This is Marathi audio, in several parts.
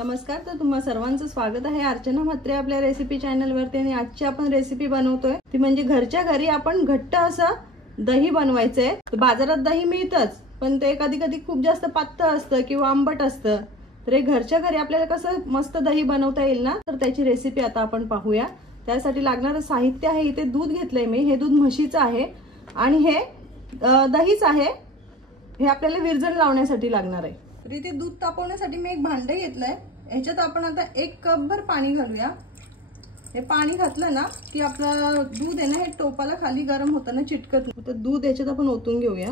नमस्कार, तर तुम्हा सर्वांचं स्वागत आहे अर्चना म्हात्रे आपल्या रेसिपी चॅनल वरती। आणि आजची आपण रेसिपी बनवतोय ती म्हणजे घरच्या घरी आपण घट्ट असं दही बनवायचंय। बाजारात दही मिळतच, पण ते कधी कधी खूप जास्त पातळ असतं किंवा आंबट असतं। तर हे घरच्या घरी आपल्याला कसं मस्त दही बनवता येईल ना, तर त्याची रेसिपी आता आपण पाहूया। त्यासाठी लागणारं साहित्य आहे, इथे दूध घेतलंय मी, हे दूध म्हशीचं आहे आणि हे दहीच आहे। हे आपल्याला विरजण लावण्यासाठी लागणार आहे। तर इथे दूध तापवण्यासाठी मी एक भांडे घेतलंय, ह्याच्यात आपण आता 1 कपभर पाणी घालूया। हे पाणी घातलं ना की आपलं दूध आहे ना, हे टोपाला खाली गरम होताना चिटकत नाही। तर दूध ह्याच्यात आपण ओतून घेऊया।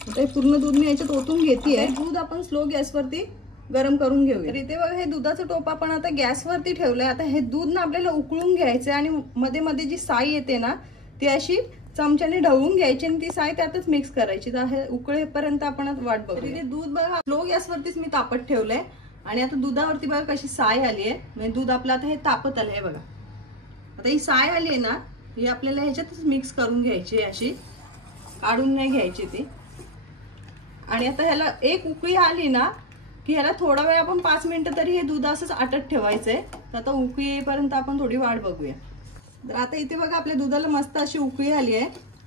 आता पूर्ण दूध मी ह्याच्यात ओतून घेतेय। दूध आपण स्लो गॅसवरती गरम करून घेऊया। तर इथे बघा, हे दुधाचं टोप आपण आता गॅसवरती ठेवलंय। आता हे दूध ना आपल्याला उकळून घ्यायचंय आणि मध्ये मध्ये जी साई येते ना ती अशी चमच्याने ढवळून घ्यायची आणि ती साय त्यातच मिक्स करायची। तर हे उकळेपर्यंत आपण वाट बघू। इथे दूध बघा स्लो गॅसवरतीच मी तापत ठेवलंय आणि आता दुधावरती बघा कशी साय आली आहे। म्हणजे दूध आपलं आता हे तापत आलंय बघा। आता ही साय आली आहे ना, ही आपल्याला ह्याच्यातच मिक्स करून घ्यायची, अशी काढून नाही घ्यायची ती। आणि आता ह्याला एक उकळी आली ना की ह्याला थोडा वेळ आपण 5 मिनिटं तरी हे दूध असंच आटत ठेवायचंय। तर आता उकळी येईपर्यंत आपण थोडी वाट बघूया। तर आता इथे बघा आपल्या दुधाला मस्त अशी उकळी आली आहे।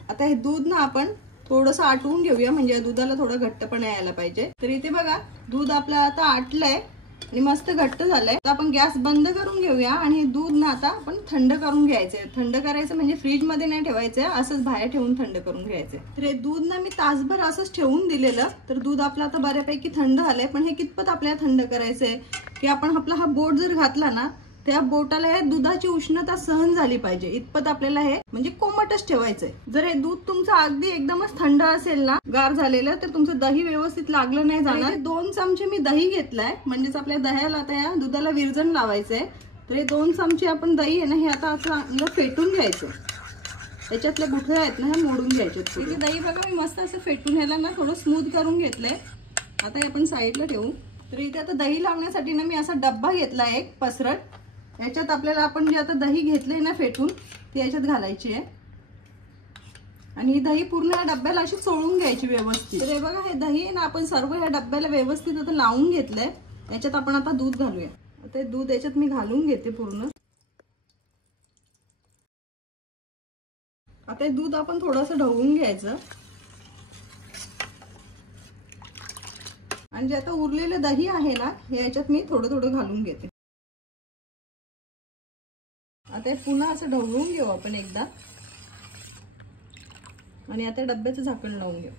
आता हे दूध ना आपण थोडंसं आटवून घेऊया, म्हणजे दुधाला थोडा घट्टपणा यायला पाहिजे। तर इथे बघा दूध आपलं आता आटलंय आणि मस्त घट्ट झालंय। तर आपण गॅस बंद करून घेऊया आणि हे दूध ना आता आपण थंड करून घ्यायचंय। थंड करायचं म्हणजे फ्रीज मध्ये नाही ठेवायचंय, असंच बाहेर ठेवून थंड करून घ्यायचंय। तर हे दूध ना मी तासभर असंच ठेवून दिलेलं। तर दूध आपलं आता बऱ्यापैकी थंड झालंय, पण हे कितपत आपल्याला थंड करायचंय की आपण आपला हा बोट जर घातला ना, त्या बोटाला हे दुधाची उष्णता सहन झाली पाहिजे इतपत आपल्याला हे म्हणजे कोमटच ठेवायचंय। जर हे दूध तुमचं अगदी एकदमच थंड असेल ना, गार झालेलं, तर तुमचं दही व्यवस्थित लागलं नाही जाणार। 2 चमचे मी दही घेतलाय, म्हणजेच आपल्या दह्याला आता या दुधाला विरजण लावायचंय। तर हे 2 चमचे आपण दही आहे ना, हे आता चांगलं फेटून घ्यायचं। त्याच्यातल्या गुठळ्या आहेत ना, ह्या मोडून घ्यायच्यात। इथे दही बघा मी मस्त असं फेटून ह्याला ना थोडं स्मूथ करून घेतलंय। आता हे आपण साईडला ठेवू। तर इथे आता दही लावण्यासाठी ना मी असा डब्बा घेतला एक पसरट। याच्यात आपल्याला आपण जे आता दही घेतलंय ना फेटून, ती याच्यात घालायची आहे आणि ही दही पूर्ण या डब्याला अशी चोळून घ्यायची व्यवस्थित। तर हे बघा, हे दही ना आपण सर्व या डब्याला व्यवस्थित आता लावून घेतलंय। याच्यात आपण आता दूध घालूया। आता हे दूध याच्यात मी घालून घेते पूर्ण। आता हे दूध आपण थोडंसं ढवळून घ्यायचं आणि जे आता उरलेलं दही आहे ना, हे याच्यात मी थोडं थोडं घालून घेते। आता हे पुन्हा असं ढवळून घेऊ आपण एकदा आणि आता डब्याचं झाकण लावून घेऊ।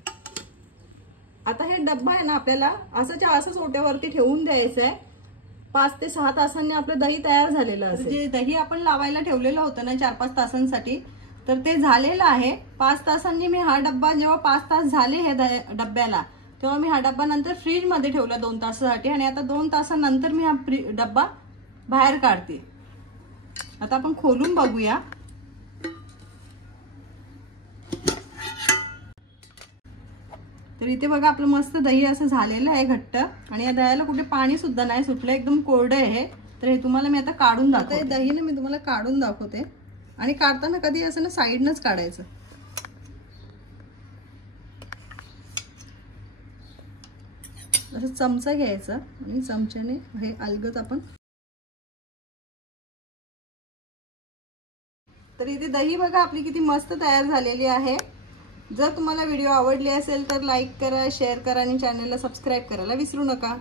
आता हे डब्बा आहे ना आपल्याला असंच्या असंच ओट्यावरती ठेवून द्यायचं आहे। 5 ते 6 तासांनी आपलं दही तयार झालेलं असेल। जे दही आपण लावायला ठेवलेलं होतं ना 4-5 तासांसाठी, तर ते झालेलं आहे। 5 तासांनी मी हा डब्बा, जेव्हा 5 तास झाले हे डब्याला, तेव्हा मी हा डब्बा नंतर फ्रीज मध्ये ठेवला 2 तासासाठी आणि आता 2 तासानंतर मी हा डब्बा बाहेर काढते। आता आपण खोलून बघूया। तर इथे बघा आपलं मस्त दही असं झालेलं आहे घट्ट, आणि या दह्याला कुठे पाणी सुद्धा नाही सुटलं, एकदम कोरडं आहे। तर हे तुम्हाला मी आता काढून दाखवते। दही ना मी तुम्हाला काढून दाखवते आणि काढताना कधी असं ना साईडनच काढायचं। असं चमचा घ्यायचा आणि चमच्याने हे अलगद आपण। तर इथे दही बघा आपली किती मस्त तयार झालेली आहे। जर तुम्हाला व्हिडिओ आवडली असेल तर लाईक करा, शेअर करा आणि चॅनलला सबस्क्राईब करायला विसरू नका।